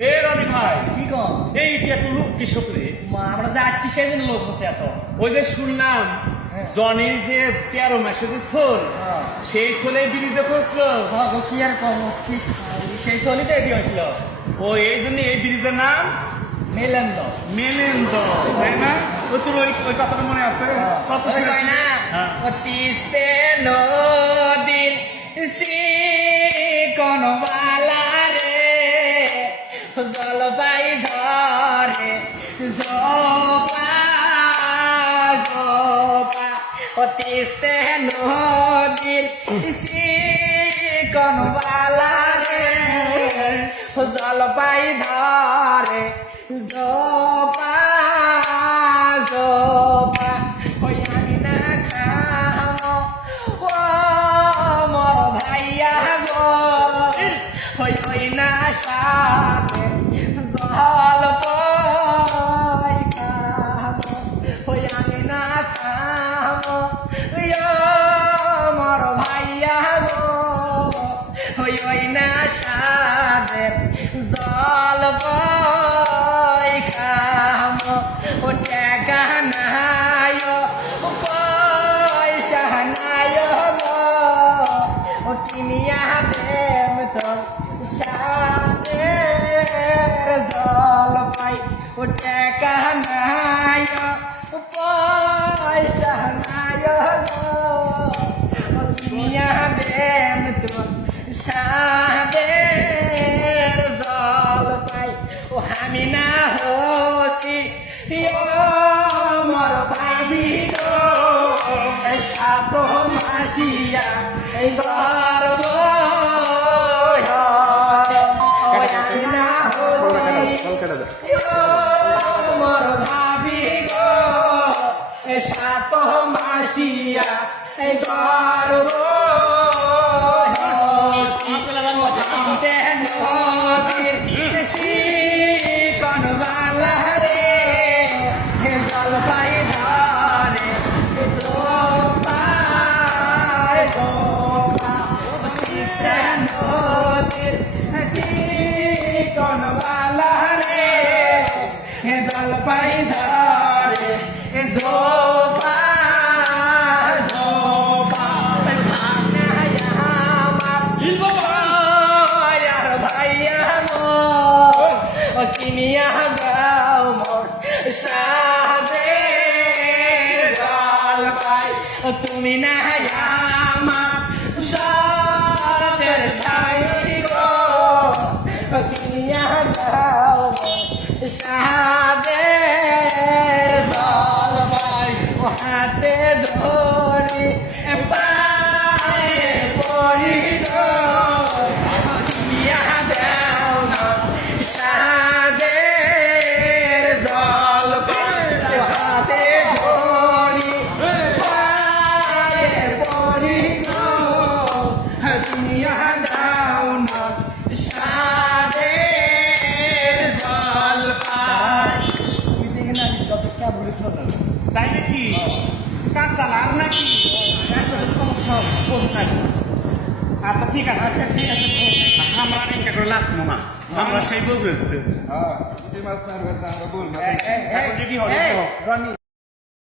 এ রনি ভাই কি কম এই যে এত লোক কৃষক রে আমরা যাচ্ছি সেই জন্য লোক হচ্ছে এত। ওই যে শুনলাম জনির যে 13 মাসে যে ছোল সেই ছোলে ব্রিজে করছিল কি আর কম হচ্ছি সেই চলিতে এটি হয়েছিল ও এই জন্য এই ব্রিজের নাম মেলেন্দ্র। মেলেন্দ্র, তাই না? ও তোর ওই কথাটা মনে আছে? কত ওই কয় না হ্যাঁ। ও তিস্তে নদীর কোন বালা রে জলপাই ধরে জপা জপা ও তিস্তে নদীর কোন বালা রে জলপাই ধরে জপা জপা ওই আমি না খামো ও মোর ভাইয়া গো ওই ওই না সাথে জল পয় খামো ওই আমি না খামো ও মোর ভাইয়া গো ওই ওই না সাথে জল পয় খামো ও টাকা নাই পয়সা নাই গো ও কিনিয়া দেম তোর সাথের জল পাই ও টাকা নাই পয়সা নাই গো ও কিনিয়া দেম তোর সাথের জল পাই ও আমি না হসি মোর ভাই গো সাত মাসিয়া এই গর্ব আমি না হসি মোর ভাবি গো সাত মাসিয়া এই গর্ব কোন বালা রে জলপাই ধরে জোপায় জোপা নদীর কোন বালা রে জলপাই ধরে জোপা জোপা আমার ভাইয়া গো ও কিনিয়া গাও মোর সাদে জল পাই ও তুমি না আমার সাদের সাই গো ও কিনিয়া গাও মোর সাদে জল পাই ও হাতে ধরি পায়ে পড়ি গো ও কিনিয়া দাও না সাদের জল পাই হাতে ধরি পায়ে পড়ি গো কিনিয়া দাও না সাদের জল পাই যত কে বলিস না তাই নাকি? কাজ চালার নাকি? সমস্যা পোস্ট আচ্ছা ঠিক আছে, আচ্ছা ঠিক আছে। আমরা রিঙ্কা করে লাসবো না, আমরা সেই বলতেছি। হ্যাঁ, মাছ মারবে আমরা বলবো এখন রেডি হবে। রনি